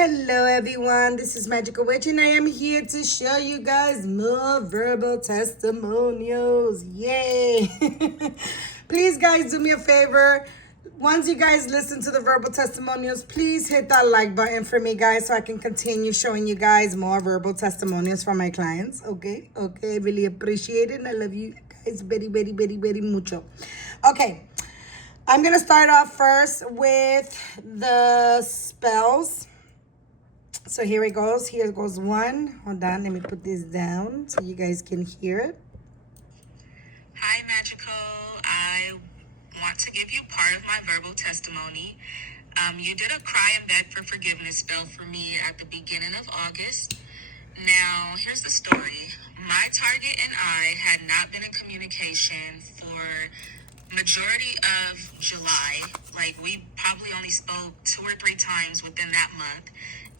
Hello everyone, this is Magical Witch and I am here to show you guys more verbal testimonials. Yay! Please guys do me a favor. Once you guys listen to the verbal testimonials, please hit that like button for me guys so I can continue showing you guys more verbal testimonials from my clients. Okay, I really appreciate it and I love you guys very, very, very, very mucho. Okay, I'm gonna start off first with the spells. So here it goes. Here goes one. Hold on. Let me put this down so you guys can hear it. Hi, Magical. I want to give you part of my verbal testimony. You did a cry and beg for forgiveness spell for me at the beginning of August. Now, here's the story. My target and I had not been in communication for majority of July. Like, we probably only spoke 2 or 3 times within that month.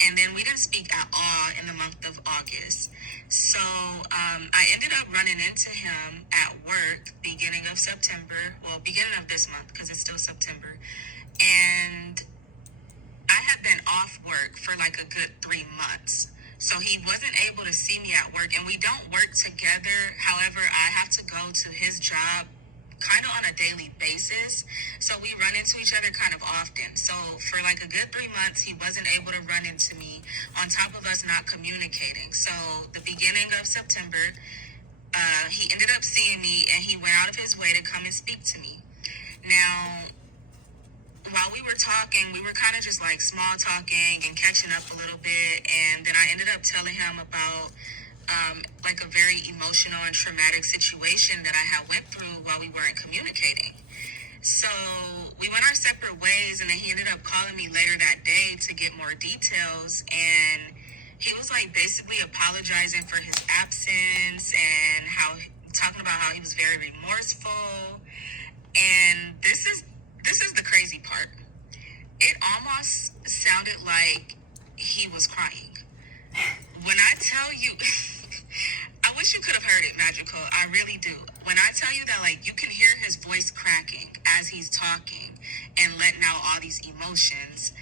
And then we didn't speak at all in the month of August. So I ended up running into him at work beginning of September. Well, beginning of this month because it's still September. And I had been off work for like a good 3 months. So he wasn't able to see me at work. And we don't work together. However, I have to go to his job kind of on a daily basis. So we run into each other kind of often. So for like a good 3 months, he wasn't able to run into me on top of us not communicating. So the beginning of September, he ended up seeing me and he went out of his way to come and speak to me. Now, while we were talking, we were kind of just like small talking and catching up a little bit. And then I ended up telling him about like a very emotional and traumatic situation that I had went through while we weren't communicating. So we went our separate ways, and then he ended up calling me later that day to get more details. And he was like basically apologizing for his absence and talking about how he was very remorseful. And this is the crazy part. It almost sounded like he was crying. When I tell you, I wish you could have heard it, Magical. I really do. When I tell you that, like, you can hear his voice cracking as he's talking and letting out all these emotions.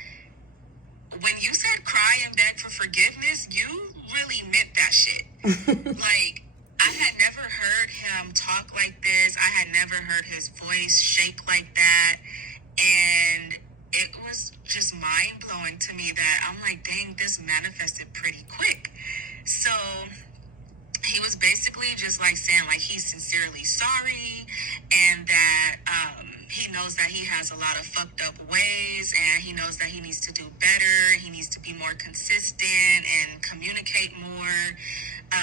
When you said cry and beg for forgiveness, you really meant that shit. Like, I had never heard him talk like this. I had never heard his voice shake like that. And it was just mind-blowing to me that I'm like, dang, this manifested pretty quick. So he was basically just like saying like he's sincerely sorry and that he knows that he has a lot of fucked up ways and he knows that he needs to do better. He needs to be more consistent and communicate more.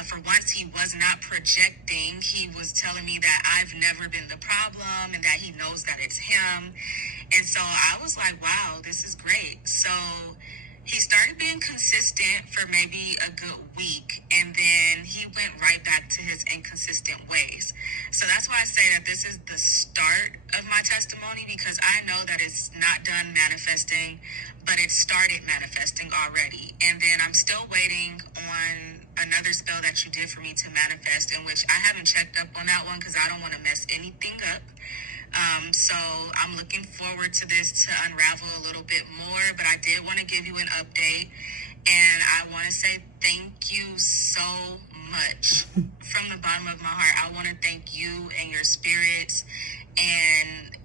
For once, he was not projecting. He was telling me that I've never been the problem and that he knows that it's him. And so I was like, wow, this is great. So he started being consistent for maybe a good week, and then he went right back to his inconsistent ways. So that's why I say that this is the start of my testimony, because I know that it's not done manifesting, but it started manifesting already. And then I'm still waiting on another spell that you did for me to manifest, in which I haven't checked up on that one because I don't want to mess anything up. So I'm looking forward to this to unravel a little bit more, but I did want to give you an update, and I want to say thank you so much from the bottom of my heart. I want to thank you and your spirits and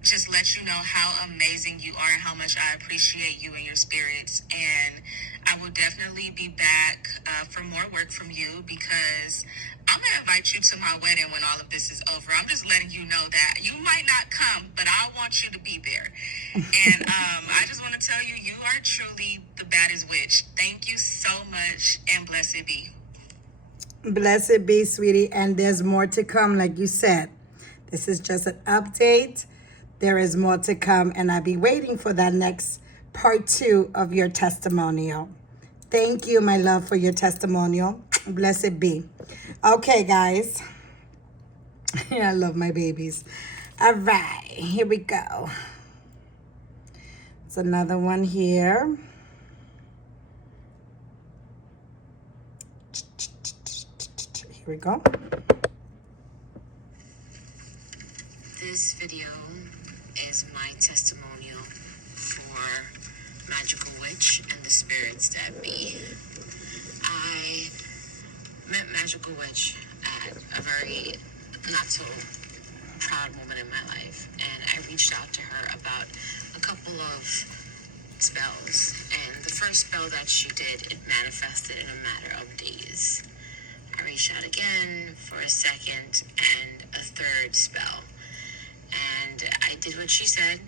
just let you know how amazing you are and how much I appreciate you and your spirits. And I will definitely be back for more work from you, because I'm going to invite you to my wedding when all of this is over. I'm just letting you know that you might not come, but I want you to be there. And I just want to tell you, you are truly the baddest witch. Thank you so much, and blessed be. Blessed be, sweetie. And there's more to come, like you said. This is just an update. There is more to come, and I'll be waiting for that next part 2 of your testimonial. Thank you, my love, for your testimonial. Blessed be. Okay, guys. I love my babies. All right, here we go. It's another one here. Here we go. This video is my testimonial for Magical Witch and the Spirit. magical witch at a very not so proud moment in my life, and I reached out to her about a couple of spells, and the first spell that she did, it manifested in a matter of days. I reached out again for a second and a third spell, and I did what she said,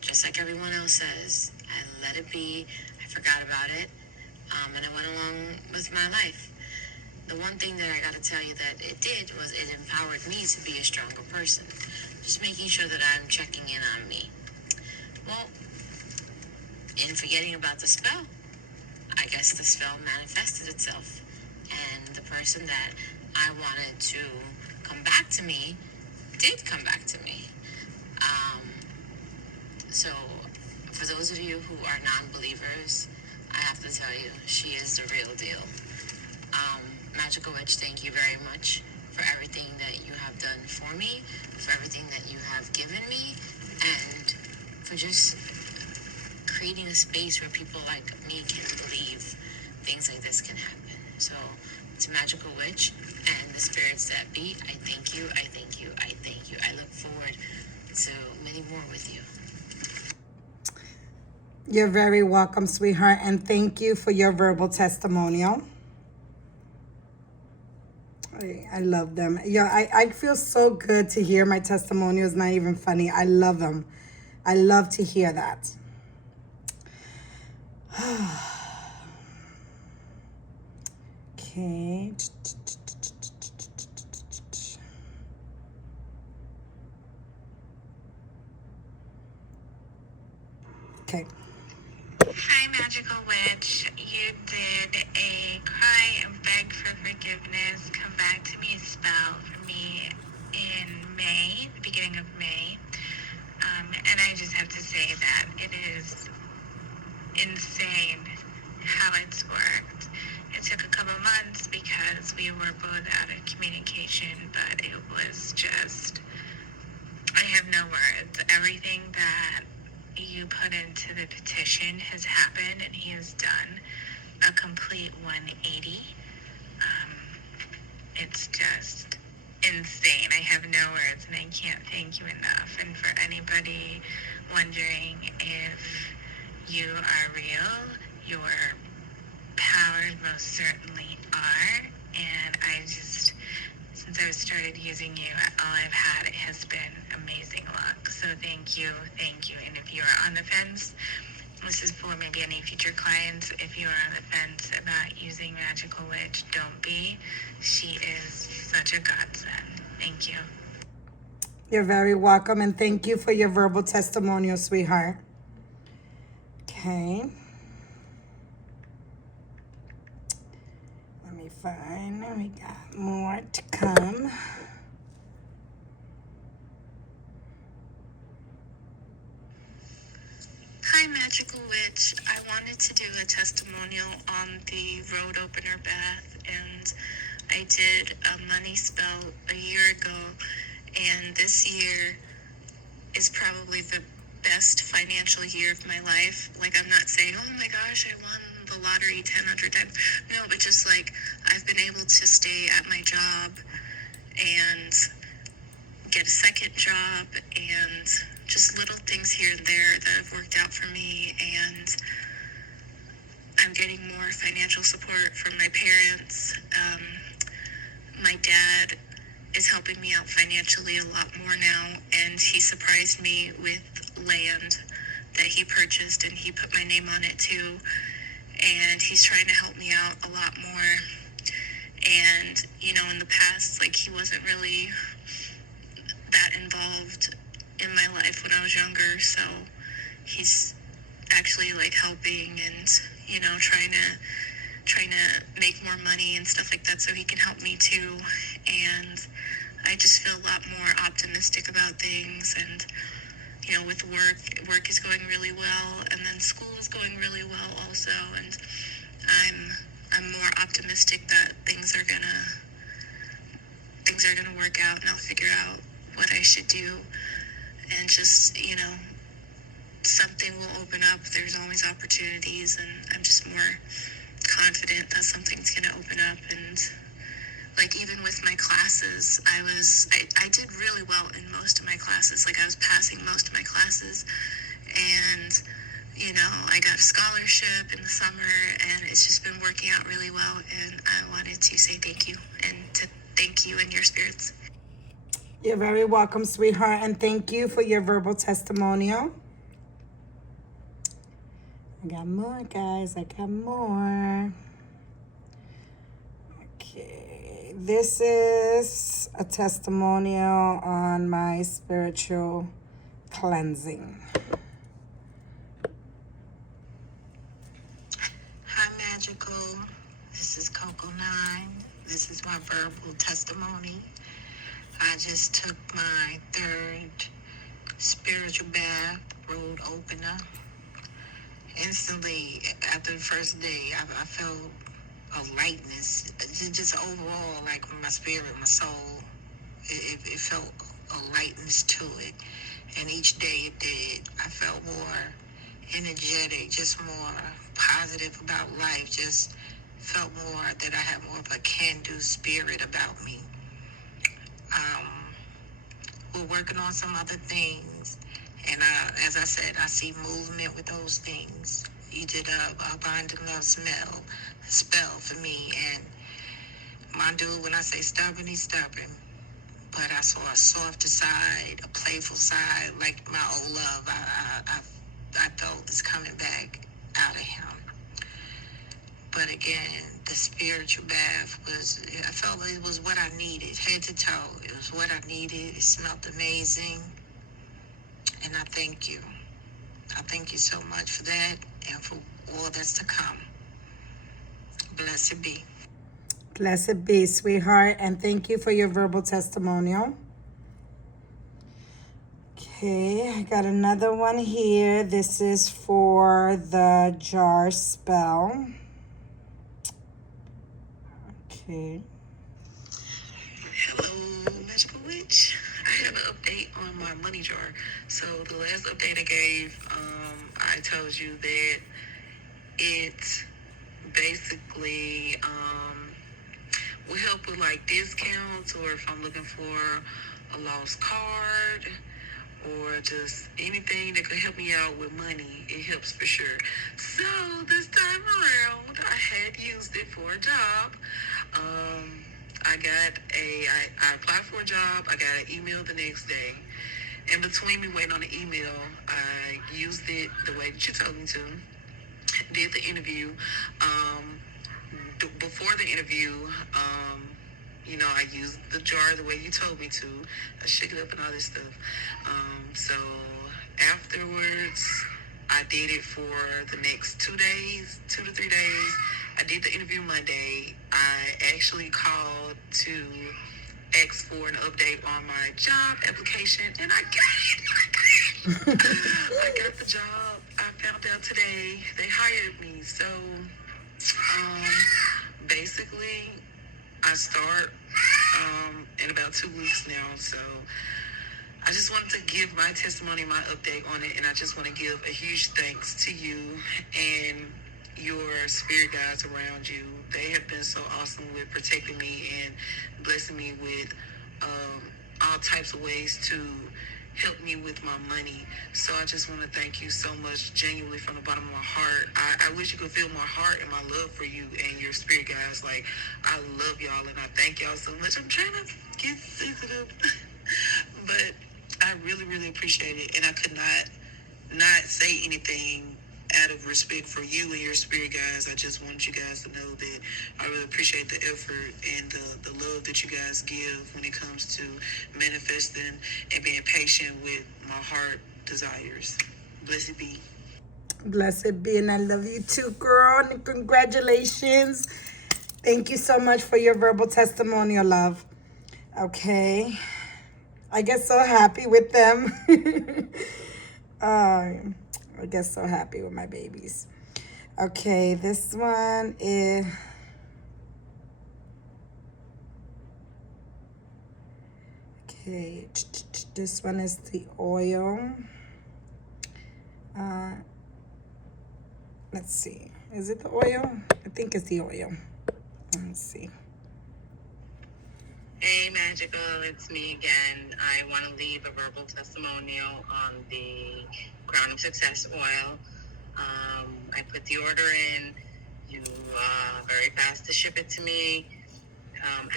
just like everyone else says. I let it be, I forgot about it, and I went along with my life. The one thing that I got to tell you that it did was it empowered me to be a stronger person. Just making sure that I'm checking in on me. Well, in forgetting about the spell, I guess the spell manifested itself. And the person that I wanted to come back to me did come back to me. So, for those of you who are non-believers, I have to tell you, she is the real deal. Magical Witch, thank you very much for everything that you have done for me, for everything that you have given me, and for just creating a space where people like me can believe things like this can happen. So, to Magical Witch and the spirits that be, I thank you, I thank you, I thank you. I look forward to many more with you. You're very welcome, sweetheart, and thank you for your verbal testimonial. I love them. Yeah, I feel so good to hear my testimonials. Not even funny. I love them. I love to hear that. Okay. Okay. Hi, Magical Witch. You did a cry and beg for forgiveness, come back to me spell for me in May, the beginning of May. And I just have to say that it is insane how it's worked. It took a couple months because we were both out of communication, but it was just, I have no words. Everything that you put into the petition has happened, and he has done a complete 180. It's just insane. I have no words, and I can't thank you enough. And for anybody wondering if you are real, your powers most certainly are. And I just, since I've started using you, all I've had has been amazing luck. So thank you, thank you. And if you are on the fence, this is for maybe any future clients. If you are on the fence about using Magical Witch, don't be. She is such a godsend. Thank you. You're very welcome, and thank you for your verbal testimonial, sweetheart. Okay. Let me find. We got more to come. Hi, Magical Witch. I wanted to do a testimonial on the road opener bath, and I did a money spell a year ago, and this year is probably the best financial year of my life. Like, I'm not saying, oh my gosh, I won the lottery 10 times. No, but just like, I've been able to stay at my job and get a second job, and just little things here and there that have worked out for me. And I'm getting more financial support from my parents. My dad is helping me out financially a lot more now, and he surprised me with land that he purchased, and he put my name on it too. And he's trying to help me out a lot more. And, you know, in the past, like, he wasn't really that involved in my life when I was younger, so he's actually like helping and, you know, trying to make more money and stuff like that so he can help me too. And I just feel a lot more optimistic about things. And, you know, with work is going really well, and then school is going really well also, and I'm more optimistic that things are gonna work out, and I'll figure out what I should do. And just, you know, something will open up. There's always opportunities, and I'm just more confident that something's going to open up, and Like even with my classes, I did really well in most of my classes. Like I was passing most of my classes, and I got a scholarship in the summer, and it's just been working out really well. And I wanted to say thank you, and to thank you and your spirits. You're very welcome, sweetheart, and thank you for your verbal testimonial. I got more, guys. I got more. Okay, this is a testimonial on my spiritual cleansing. Hi, Magical. This is Coco 9. This is my verbal testimony. I just took my third spiritual bath, road opener. Instantly, after the first day, I felt a lightness. Just overall, like my spirit, my soul, it felt a lightness to it. And each day it did. I felt more energetic, just more positive about life, just felt more that I had more of a can-do spirit about me. We're working on some other things, and as I said, I see movement with those things. You did a bind and love spell for me, and my dude, when I say stubborn, he's stubborn. But I saw a softer side, a playful side, like my old love. I felt is coming back out of him. But again, the spiritual bath I felt it was what I needed, head to toe. It was what I needed. It smelled amazing. And I thank you. I thank you so much for that and for all that's to come. Blessed be. Blessed be, sweetheart, and thank you for your verbal testimonial. Okay, I got another one here. This is for the jar spell. Okay. Hello, Magical Witch. I have an update on my money jar. So the last update I gave, I told you that it basically will help with like discounts, or if I'm looking for a lost card, or just anything that could help me out with money. It helps for sure. So this time around, I had used it for a job. I applied for a job. I got an email the next day. In between me waiting on the email, I used it the way that you told me to. Did the interview. Before the interview, I used the jar the way you told me to. I shook it up and all this stuff. So afterwards, I did it for the next 2 days, 2 to 3 days. I did the interview Monday. I actually called to ask for an update on my job application, and I got it. I got the job. I found out today they hired me. So basically, I start in about 2 weeks now. So I just wanted to give my testimony, my update on it, and I just want to give a huge thanks to you and your spirit guides around you. They have been so awesome with protecting me and blessing me with all types of ways to help me with my money. So I just want to thank you so much, genuinely from the bottom of my heart. I wish you could feel my heart and my love for you and your spirit guides. Like, I love y'all and I thank y'all so much. I'm trying to get sensitive, but I really, really appreciate it. And I could not say anything out of respect for you and your spirit guides. I just wanted you guys to know that I really appreciate the effort and the love that you guys give when it comes to manifesting and being patient with my heart desires. Blessed be. Blessed be, and I love you too, girl. And congratulations. Thank you so much for your verbal testimonial, love. Okay. I get so happy with them. I get so happy with my babies. Okay, this one is... Okay, this one is the oil. Let's see. Is it the oil? I think it's the oil. Let's see. Hey, Magical, it's me again. I want to leave a verbal testimonial on the Crown of Success oil. I put the order in. You very fast to ship it to me.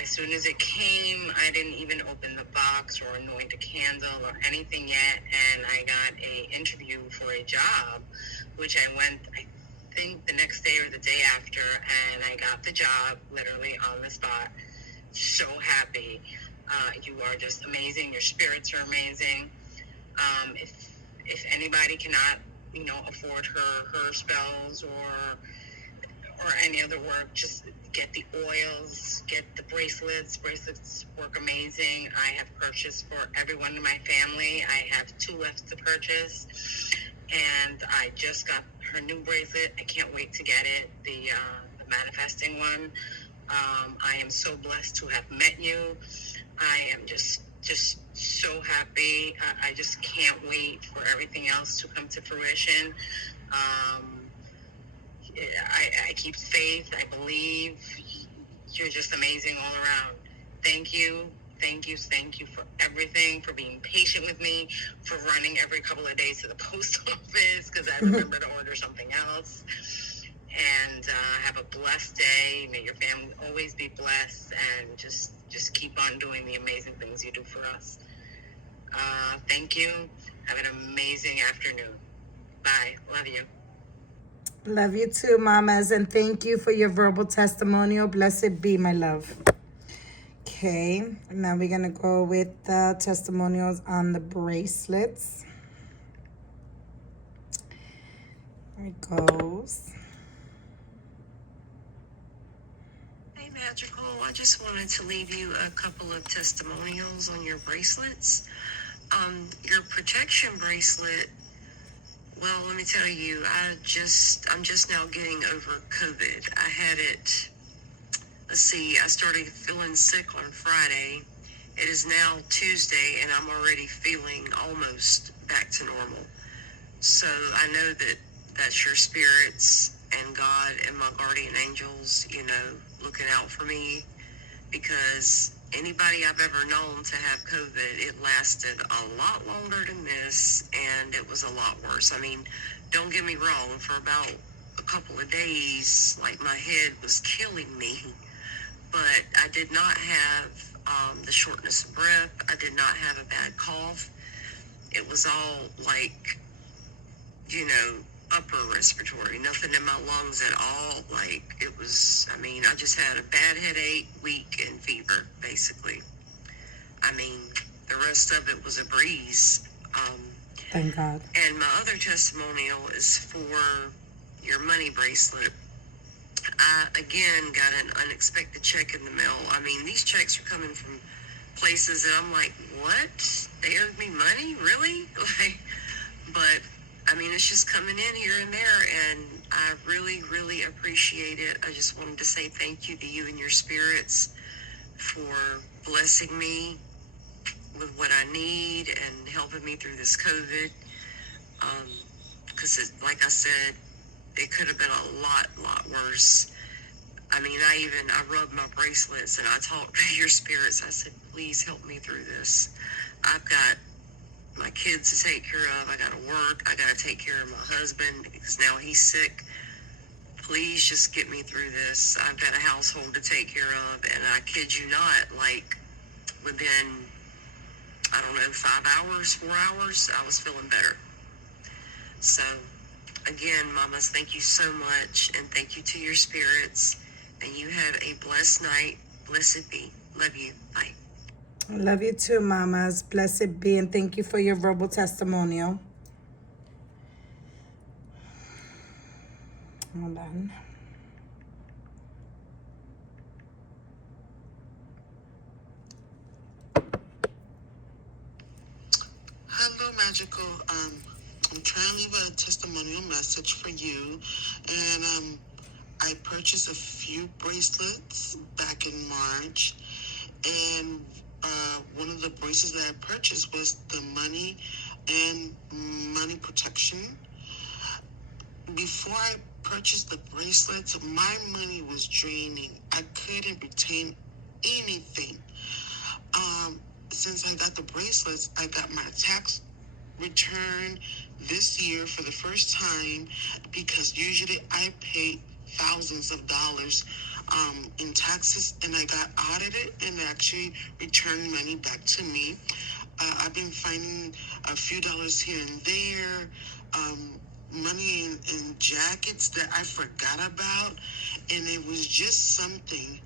As soon as it came, I didn't even open the box or anoint a candle or anything yet, and I got a interview for a job, which I went, I think, the next day or the day after, and I got the job literally on the spot. So happy. You are just amazing. Your spirits are amazing. If anybody cannot, afford her spells or any other work, just get the oils, get the bracelets. Bracelets work amazing. I have purchased for everyone in my family. I have 2 left to purchase, and I just got her new bracelet. I can't wait to get it, the manifesting one. I am so blessed to have met you. I am just so happy. I just can't wait for everything else to come to fruition. I keep faith. I believe. You're just amazing all around. Thank you. Thank you for everything, for being patient with me, for running every couple of days to the post office because I remember to order something else. And have a blessed day. May your family always be blessed, and just keep on doing the amazing things you do for us. Thank you. Have an amazing afternoon. Bye. Love you. Love you too, mamas, and thank you for your verbal testimonial. Blessed be, my love. Okay, now we're gonna go with the testimonials on the bracelets. There it goes. Hey, Magical. I just wanted to leave you a couple of testimonials on your bracelets. Your protection bracelet, well, let me tell you, I'm just now getting over COVID. I had it, let's see, I started feeling sick on Friday. It is now Tuesday, and I'm already feeling almost back to normal. So I know that that's your spirits and God and my guardian angels, looking out for me, because anybody I've ever known to have COVID, it lasted a lot longer than this, and it was a lot worse. I mean, don't get me wrong, for about a couple of days, like, my head was killing me, but I did not have the shortness of breath. I did not have a bad cough. It was all like, upper respiratory, nothing in my lungs at all. Like, it was, I just had a bad headache, weak, and fever, basically. The rest of it was a breeze. Thank God. And my other testimonial is for your money bracelet. I, again, got an unexpected check in the mail. These checks are coming from places that I'm like, what? They owed me money? Really? But it's just coming in here and there, and I really, really appreciate it. I just wanted to say thank you to you and your spirits for blessing me with what I need and helping me through this COVID. Because, like I said, it could have been a lot worse. I rubbed my bracelets and I talked to your spirits. I said, please help me through this. I've got my kids to take care of. I got to work. I got to take care of my husband because now he's sick. Please just get me through this. I've got a household to take care of, and I kid you not, like, within, 5 hours, 4 hours, I was feeling better. So, again, mamas, thank you so much, and thank you to your spirits, and you have a blessed night. Blessed be. Love you. Bye. Love you too, mamas. Blessed be, and thank you for your verbal testimonial. Hold on. Hello, Magical. I'm trying to leave a testimonial message for you, and I purchased a few bracelets back in March, and one of the bracelets that I purchased was the money and money protection. Before I purchased the bracelets, my money was draining. I couldn't retain anything. Since I got the bracelets, I got my tax return this year for the first time, because usually I pay thousands of dollars in taxes, and I got audited and actually returned money back to me. I've been finding a few dollars here and there, money in jackets that I forgot about, and it was just something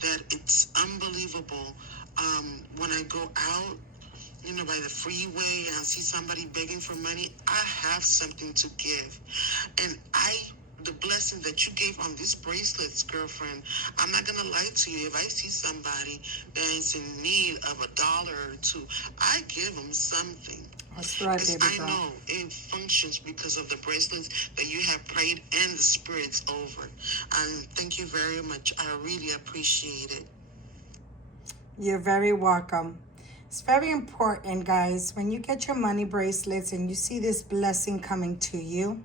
that it's unbelievable. When I go out, by the freeway, and I see somebody begging for money, I have something to give. And the blessing that you gave on these bracelets, girlfriend, I'm not going to lie to you. If I see somebody that is in need of $1 or two, I give them something. That's right, Because baby I girl. know it functions because of the bracelets that you have prayed and the spirits over. And thank you very much. I really appreciate it. You're very welcome. It's very important, guys, when you get your money bracelets and you see this blessing coming to you,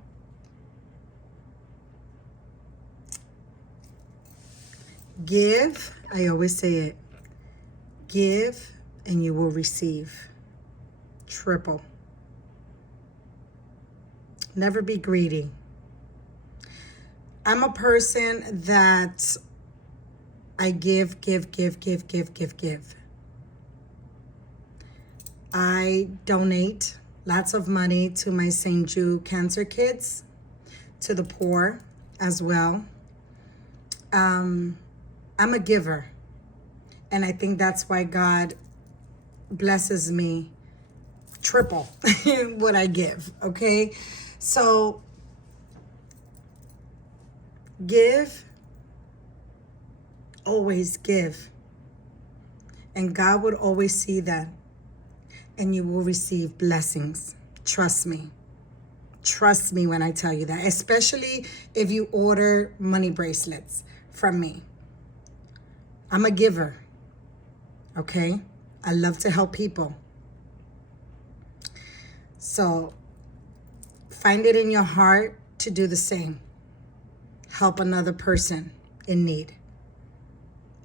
give. I always say it. Give and you will receive. Triple. Never be greedy. I'm a person that I give. I donate lots of money to my St. Jude cancer kids, to the poor as well. I'm a giver. And I think that's why God blesses me triple what I give, okay? So give, always give. And God would always see that. And you will receive blessings. Trust me. Trust me when I tell you that. Especially if you order money bracelets from me. I'm a giver. Okay? I love to help people. So find it in your heart to do the same. Help another person in need.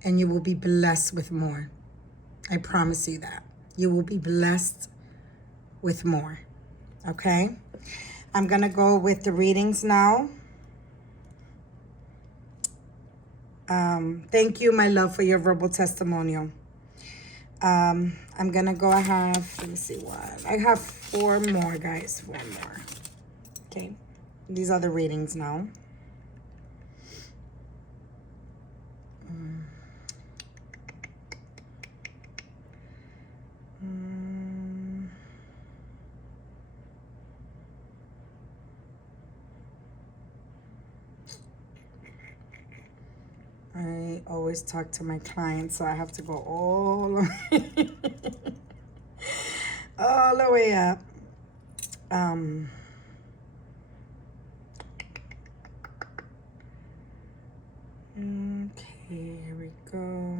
And you will be blessed with more. I promise you that. You will be blessed with more. Okay? I'm going to go with the readings now. Thank you, my love, for your verbal testimonial. I'm going to go, let me see what. I have 4 more, guys. 4 more. Okay? These are the readings now. I always talk to my clients, so I have to go all the way up. Okay, here we go.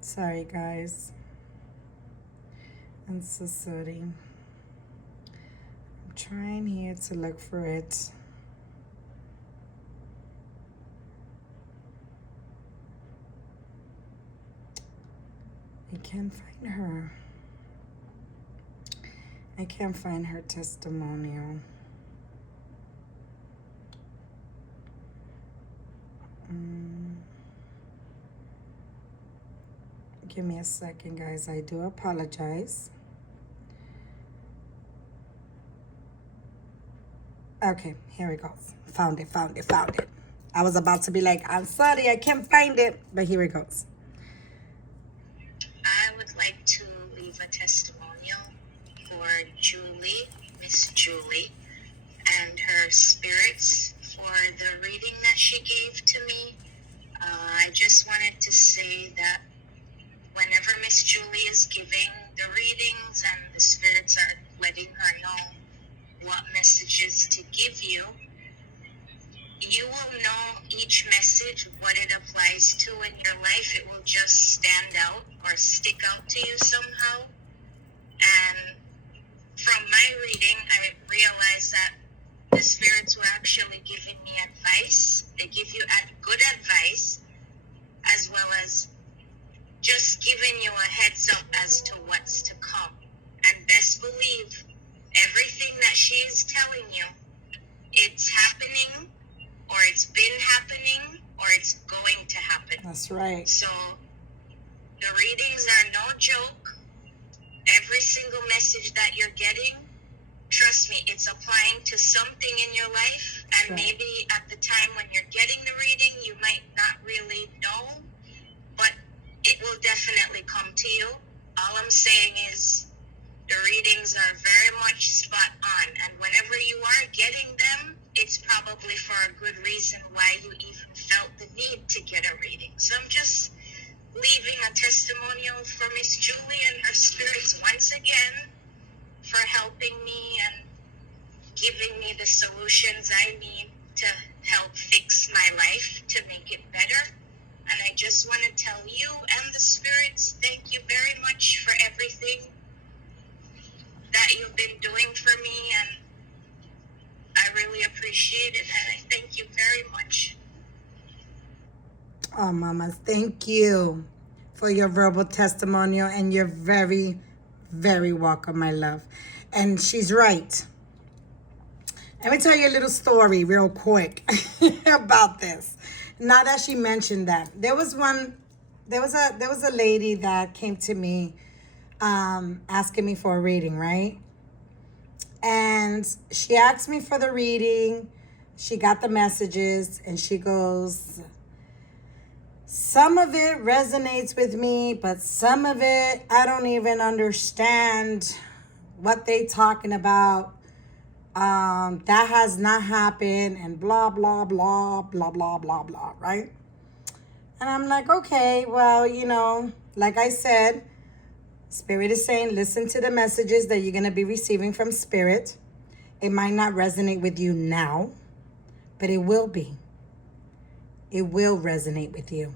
Sorry, guys. I'm so sorry. I'm trying here to look for it. I can't find her. I can't find her testimonial. Give me a second, guys. I do apologize. Okay, here it goes. Found it. I was about to be like, I'm sorry, I can't find it. But here it goes. I would like to leave a testimonial for Julie, Miss Julie, and her spirits for the reading that she gave to me. I just wanted to say that whenever Miss Julie is giving the readings and the spirits are letting her know what messages to give you, you will know each message, what it applies to in your life. It will just stand out or stick out to you somehow. And from my reading, I realized that the spirits will actually actually giving me advice. They give you good advice, as well as just giving you a heads up as to what's to come. And best believe everything that she is telling you, it's happening, or it's been happening, or it's going to happen. That's right. So the readings are no joke. Every single message that you're getting, trust me, it's applying to something in your life. And right. Maybe at the time when you're getting the reading, you might not really know, but it will definitely come to you. All I'm saying is the readings are very much spot on. And whenever you are getting them, it's probably for a good reason why you even felt the need to get a reading. So I'm just leaving a testimonial for Miss Julie and her spirits once again for helping me and giving me the solutions I need to help fix my life to make it better. And I just want to tell you and the spirits, thank you very much for everything that you've been doing for me, and I really appreciate it, and I thank you very much. Oh, mamas, thank you for your verbal testimonial, and you're very, very welcome, my love. And she's right. Let me tell you a little story real quick about this. Now that she mentioned that, there was a lady that came to me asking me for a reading, right? And she asked me for the reading. She got the messages, and she goes, some of it resonates with me, but some of it, I don't even understand what they talking about. That has not happened, and blah, blah, blah, blah, blah, blah, blah, right? And I'm like, okay, well, like I said, Spirit is saying, listen to the messages that you're going to be receiving from Spirit. It might not resonate with you now, but it will be. It will resonate with you.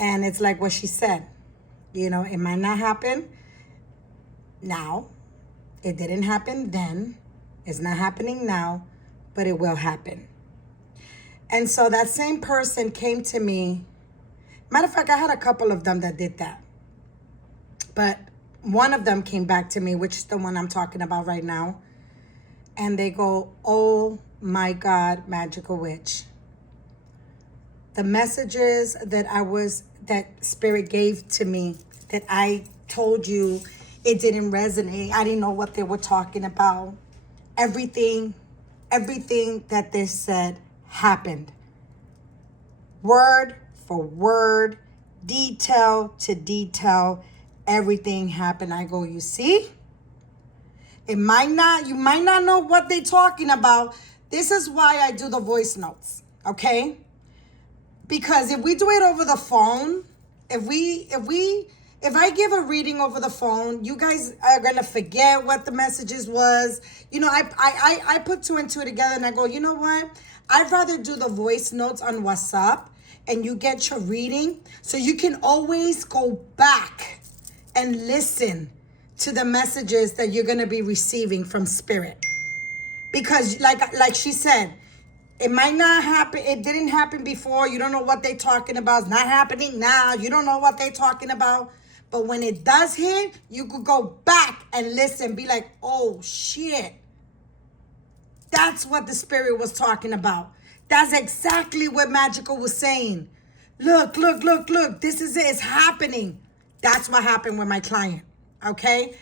And it's like what she said. It might not happen now. It didn't happen then. It's not happening now, but it will happen. And so that same person came to me. Matter of fact, I had a couple of them that did that. But one of them came back to me, which is the one I'm talking about right now. And they go, oh my God, Magical Witch. The messages that Spirit gave to me, that I told you it didn't resonate. I didn't know what they were talking about. Everything that they said happened. Word for word, detail to detail, everything happened. I go, you see? You might not know what they're talking about. This is why I do the voice notes, okay? Because if we do it over the phone, if I give a reading over the phone, you guys are gonna forget what the messages was. I put two and two together, and I go, you know what? I'd rather do the voice notes on WhatsApp, and you get your reading, so you can always go back and listen to the messages that you're gonna be receiving from Spirit. Because like she said, it might not happen. It didn't happen before. You don't know what they're talking about. It's not happening now. You don't know what they're talking about. But when it does hit, you could go back and listen. Be like, oh, shit. That's what the Spirit was talking about. That's exactly what Magical was saying. Look. This is it. It's happening. That's what happened with my client. Okay?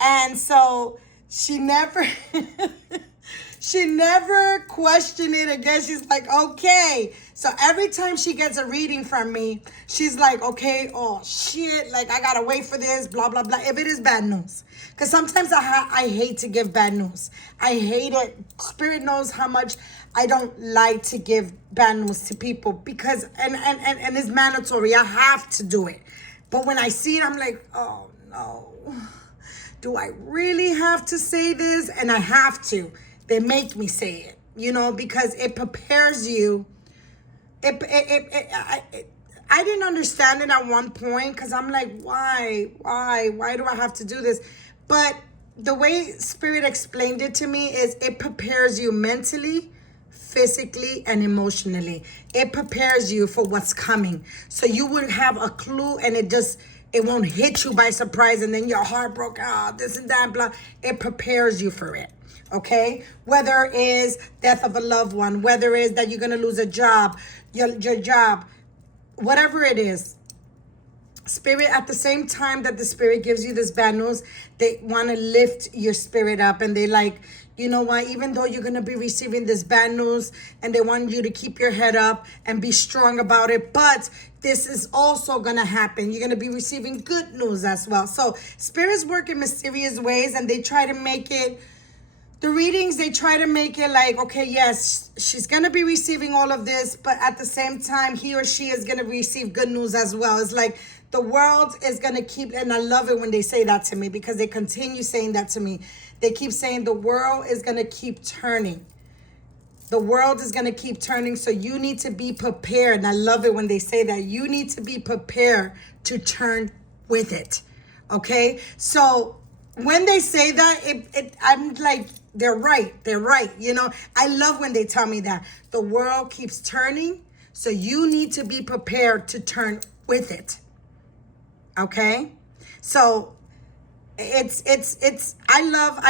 And so she never... She never questioned it again. She's like, okay. So every time she gets a reading from me, she's like, okay, oh shit, like I gotta wait for this, blah, blah, blah. If it is bad news. Because sometimes I hate to give bad news. I hate it. Spirit knows how much I don't like to give bad news to people because, and it's mandatory. I have to do it. But when I see it, I'm like, oh no. Do I really have to say this? And I have to. They make me say it, because it prepares you. I didn't understand it at one point because I'm like, why do I have to do this? But the way Spirit explained it to me is it prepares you mentally, physically, and emotionally. It prepares you for what's coming. So you would have a clue, and it won't hit you by surprise, and then your heart broke out, this and that, blah. It prepares you for it. Okay? Whether it is death of a loved one, whether it is that you're gonna lose a job, your job, whatever it is. Spirit, at the same time that the Spirit gives you this bad news, they want to lift your spirit up, and they like, you know what, even though you're going to be receiving this bad news, and they want you to keep your head up and be strong about it, but this is also going to happen. You're going to be receiving good news as well. So spirits work in mysterious ways, and they try to make it, the readings, they try to make it like, okay, yes, she's going to be receiving all of this, but at the same time, he or she is going to receive good news as well. It's like the world is going to keep, and I love it when they say that to me, because they continue saying that to me. They keep saying the world is going to keep turning. The world is going to keep turning, so you need to be prepared. And I love it when they say that. You need to be prepared to turn with it, okay? So when they say that, I'm like, they're right. They're right. You know, I love when they tell me that. The world keeps turning, so you need to be prepared to turn with it. Okay? So I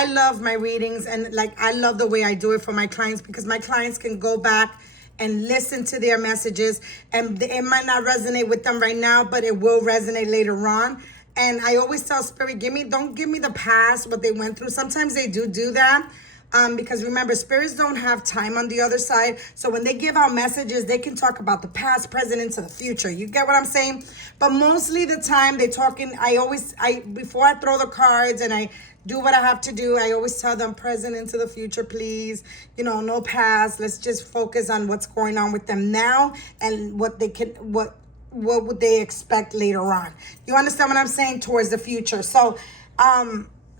love my readings, and like I love the way I do it for my clients, because my clients can go back and listen to their messages, and it might not resonate with them right now, but it will resonate later on. And I always tell Spirit, don't give me the past, what they went through. Sometimes they do that. Because remember, spirits don't have time on the other side. So when they give out messages, they can talk about the past, present, into the future. You get what I'm saying? But mostly the time they talking, before I throw the cards and I do what I have to do, I always tell them present into the future, please. You know, no past. Let's just focus on what's going on with them now and what would they expect later on. You understand what I'm saying? Towards the future. So,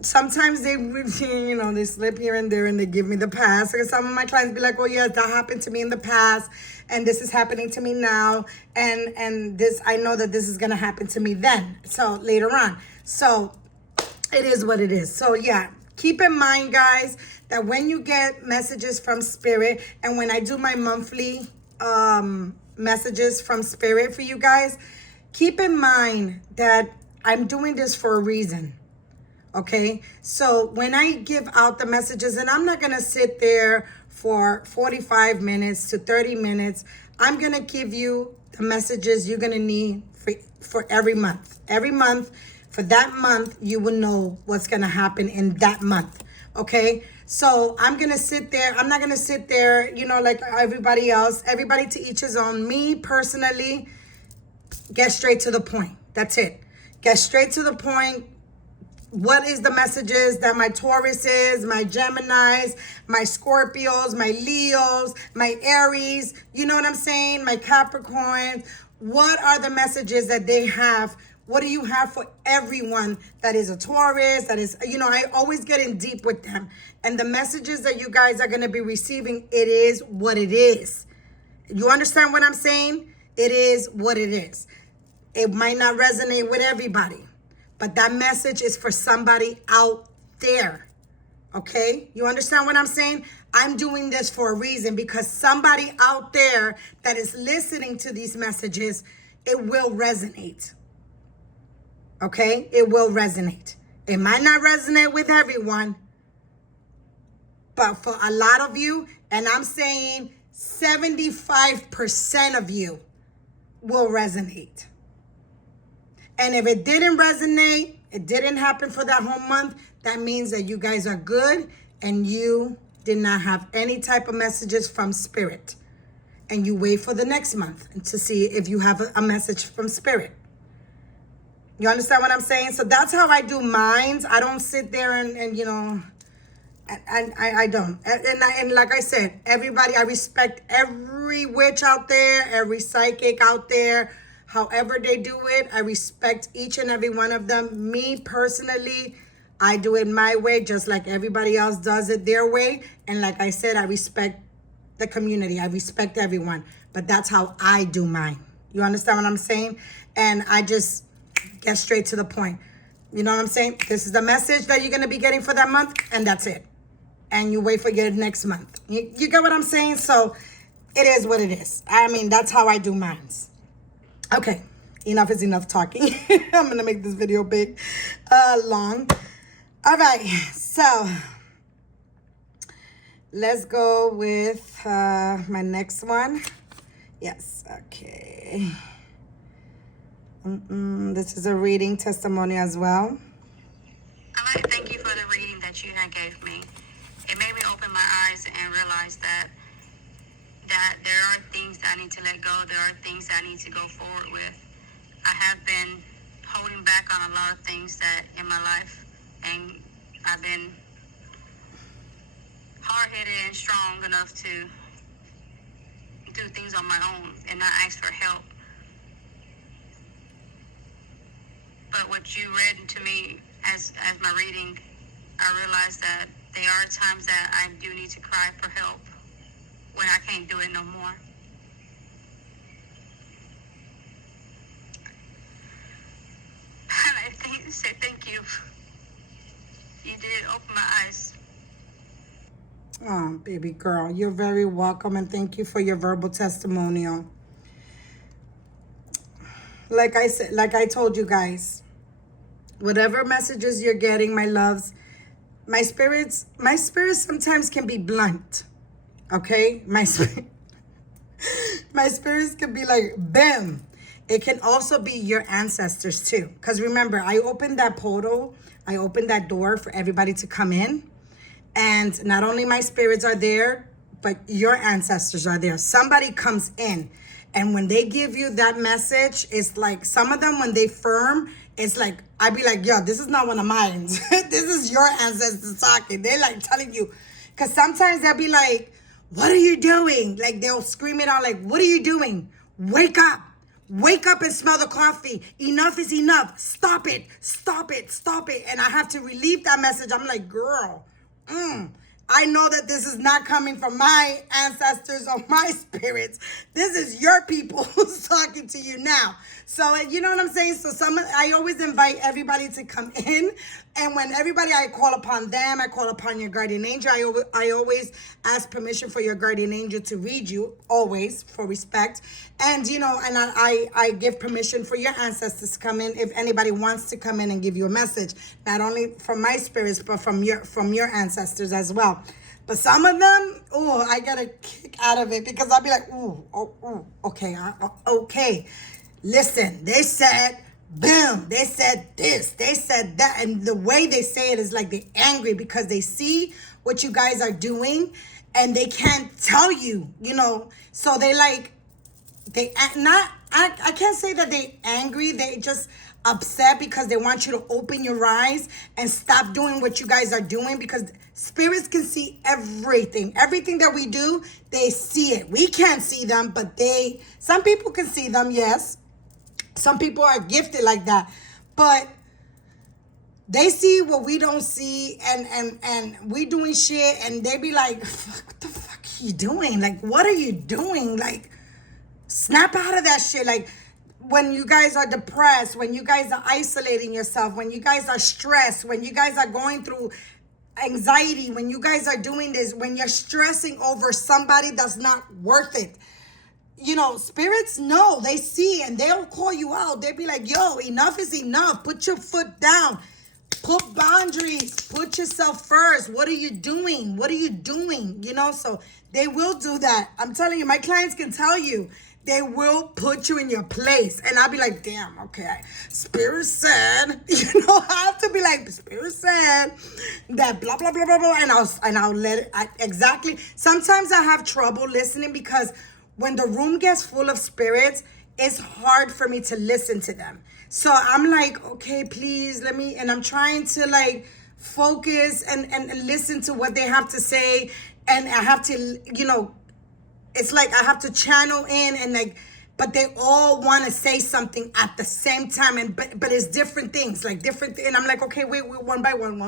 sometimes they, you know, they slip here and there and they give me the past. And some of my clients be like, oh, yes, that happened to me in the past, and this is happening to me now. And this, I know that this is going to happen to me then. So later on. So it is what it is. So yeah, keep in mind, guys, that when you get messages from Spirit, and when I do my monthly messages from Spirit for you guys, keep in mind that I'm doing this for a reason. Okay, so when I give out the messages, and I'm not going to sit there for 45 minutes to 30 minutes, I'm going to give you the messages you're going to need for every month. Every month, for that month, you will know what's going to happen in that month. Okay, so I'm going to sit there. I'm not going to sit there, you know, like everybody else. Everybody to each his own. Me, personally, get straight to the point. That's it. Get straight to the point. What is the messages that my Tauruses, my Geminis, my Scorpios, my Leos, my Aries, you know what I'm saying? My Capricorns. What are the messages that they have? What do you have for everyone that is a Taurus, that is, you know, I always get in deep with them. And the messages that you guys are going to be receiving, it is what it is. You understand what I'm saying? It is what it is. It might not resonate with everybody, but that message is for somebody out there, okay? You understand what I'm saying? I'm doing this for a reason, because somebody out there that is listening to these messages, it will resonate, okay? It will resonate. It might not resonate with everyone, but for a lot of you, and I'm saying 75% of you will resonate. And if it didn't resonate, it didn't happen for that whole month, that means that you guys are good and you did not have any type of messages from Spirit. And you wait for the next month to see if you have a message from Spirit. You understand what I'm saying? So that's how I do mine. I don't sit there and you know, I don't. And like I said, everybody, I respect every witch out there, every psychic out there. However they do it, I respect each and every one of them. Me personally, I do it my way, just like everybody else does it their way. And like I said, I respect the community. I respect everyone. But that's how I do mine. You understand what I'm saying? And I just get straight to the point. You know what I'm saying? This is the message that you're going to be getting for that month, and that's it. And you wait for your next month. You get what I'm saying? So it is what it is. I mean, that's how I do mine. Okay, enough is enough talking. I'm going to make this video big, long. All right, so let's go with my next one. Yes, okay. This is a reading testimony as well. I'd like to thank you for the reading that you had gave me. It made me open my eyes and realize that there are things that I need to let go. There are things that I need to go forward with. I have been holding back on a lot of things that in my life, and I've been hard-headed and strong enough to do things on my own and not ask for help. But what you read to me as my reading, I realized that there are times that I do need to cry for help when I can't do it no more. And I say thank you. You did open my eyes. Oh, baby girl, you're very welcome, and thank you for your verbal testimonial. Like I said, like I told you guys, whatever messages you're getting, my loves, my spirits sometimes can be blunt. Okay? My spirits can be like, bam. It can also be your ancestors too. Because remember, I opened that portal, I opened that door for everybody to come in. And not only my spirits are there, but your ancestors are there. Somebody comes in, and when they give you that message, it's like some of them, when they firm, it's like, I'd be like, yo, this is not one of mine. This is your ancestors talking. They're like telling you, because sometimes they'll be like, what are you doing? Like they'll scream it out like, what are you doing? Wake up. Wake up and smell the coffee. Enough is enough. Stop it. Stop it. Stop it. And I have to relieve that message. I'm like, girl, I know that this is not coming from my ancestors or my spirits. This is your people who's talking to you now. So, you know what I'm saying? So I always invite everybody to come in. And when I call upon them, I call upon your guardian angel. I always ask permission for your guardian angel to read you, always, for respect. And, and I give permission for your ancestors to come in if anybody wants to come in and give you a message. Not only from my spirits, but from your ancestors as well. But some of them, I get a kick out of it because I'll be like, okay, okay. Listen, they said, boom, they said this, they said that. And the way they say it is like they're angry because they see what you guys are doing and they can't tell you, So they like, I can't say that they angry. They just upset because they want you to open your eyes and stop doing what you guys are doing, because spirits can see everything. Everything that we do, they see it. We can't see them, but some people can see them, yes. Some people are gifted like that, but they see what we don't see, and we doing shit, and they be like, what the fuck are you doing? Like, what are you doing? Like, snap out of that shit. Like, when you guys are depressed, when you guys are isolating yourself, when you guys are stressed, when you guys are going through anxiety, when you guys are doing this, when you're stressing over somebody that's not worth it, spirits know, they see, and they'll call you out. They'll be like, yo, enough is enough. Put your foot down. Put boundaries. Put yourself first. What are you doing? What are you doing? So they will do that. I'm telling you, my clients can tell you. They will put you in your place. And I'll be like, damn, okay. Spirit said, I have to be like, Spirit said that blah, blah, blah, blah, blah. And I'll let it, exactly. Sometimes I have trouble listening because when the room gets full of spirits, it's hard for me to listen to them. So I'm like, okay, please let me, and I'm trying to like focus and listen to what they have to say. And I have to, it's like I have to channel in and like, but they all want to say something at the same time. But it's different things, like different, and I'm like, okay, wait, one by one,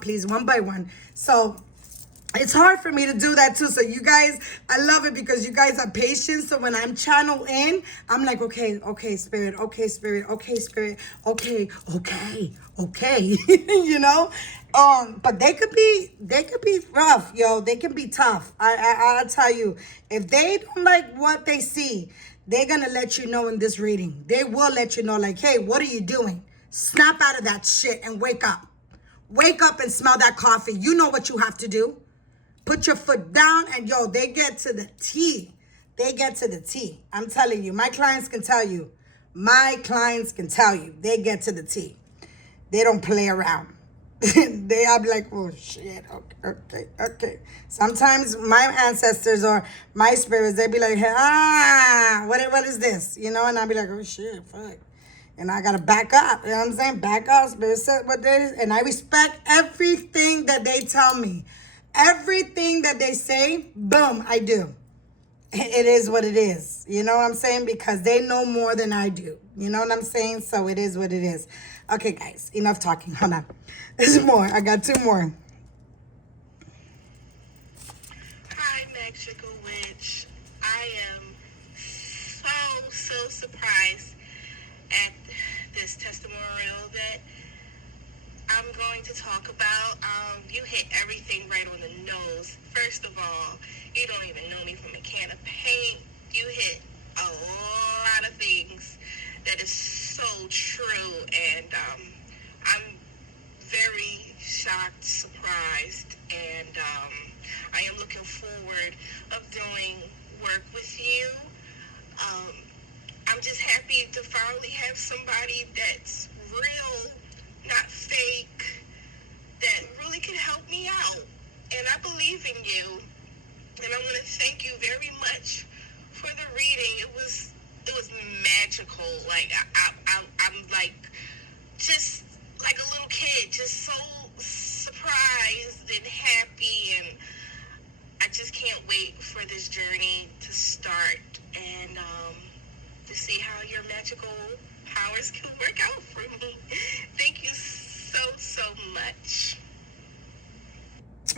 please, one by one. So it's hard for me to do that too. So you guys, I love it because you guys are patient. So when I'm channel in, I'm like, okay, spirit, okay, spirit, okay, spirit, okay, you know. But they could be rough, yo. They can be tough. I'll tell you, if they don't like what they see, they're gonna let you know in this reading. They will let you know, like, hey, what are you doing? Snap out of that shit and wake up. Wake up and smell that coffee. You know what you have to do. Put your foot down and yo, they get to the T. They get to the T. I'm telling you, my clients can tell you. My clients can tell you. They get to the T. They don't play around. They are like, oh shit, okay. Sometimes my ancestors or my spirits, they be like, what is this? You know, and I'll be like, oh shit, fuck. And I gotta back up. You know what I'm saying? Back up. Spirit said what they, and I respect everything that they tell me. Everything that they say, boom, I do. It is what it is. You know what I'm saying? Because they know more than I do. You know what I'm saying? So it is what it is. Okay, guys, enough talking. Hold on. There's more. I got 2 more. Hi, Magical Witch. I am so surprised at this testimonial that I'm going to talk about. You hit everything right on the nose. First of all, you don't even know me from a can of paint. You hit a lot of things that is so true, and I'm very shocked, surprised, and I am looking forward of doing work with you. I'm just happy to finally have somebody that's real, not fake, that really can help me out. And I believe in you. And I want to thank you very much for the reading. It was magical. Like I'm like just like a little kid, just so surprised and happy, and I just can't wait for this journey to start and to see how your magical powers can work out for me. Thank you so much.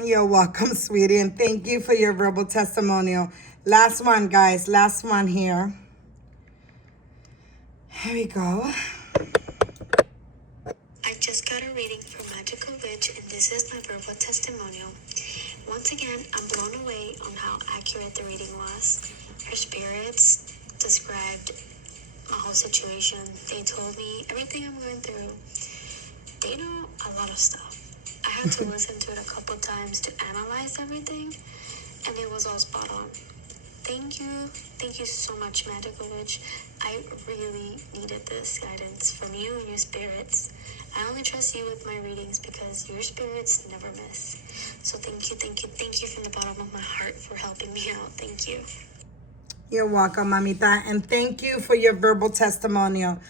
You're welcome, sweetie, and thank you for your verbal testimonial. Last one, guys. Last one here. Here we go. I just got a reading from Magical Witch, and this is my verbal testimonial. Once again, I'm blown away on how accurate the reading was. Her spirits described my whole situation. They told me everything I'm going through. They know a lot of stuff. I had to listen to it a couple times to analyze everything, and it was all spot on. Thank you so much, Magical Witch. I really needed this guidance from you and your spirits. I only trust you with my readings because your spirits never miss. So thank you from the bottom of my heart for helping me out. Thank you. You're welcome, mamita, and thank you for your verbal testimonial.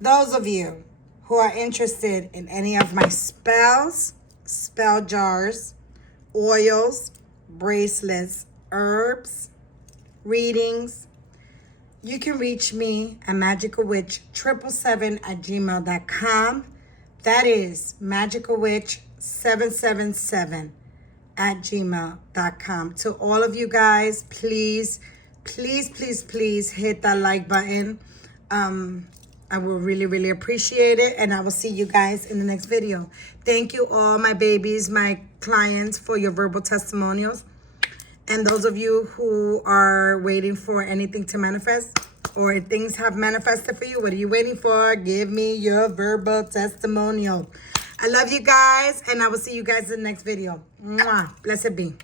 Those of you who are interested in any of my spells, spell jars, oils, bracelets, herbs, readings, you can reach me at magicalwitch777@gmail.com. That is magicalwitch777@gmail.com. To all of you guys, please hit that like button. I will really appreciate it, and I will see you guys in the next video. Thank you all, my babies, my clients, for your verbal testimonials. And those of you who are waiting for anything to manifest, or if things have manifested for you, what are you waiting for? Give me your verbal testimonial. I love you guys, and I will see you guys in the next video. Mwah. Blessed be.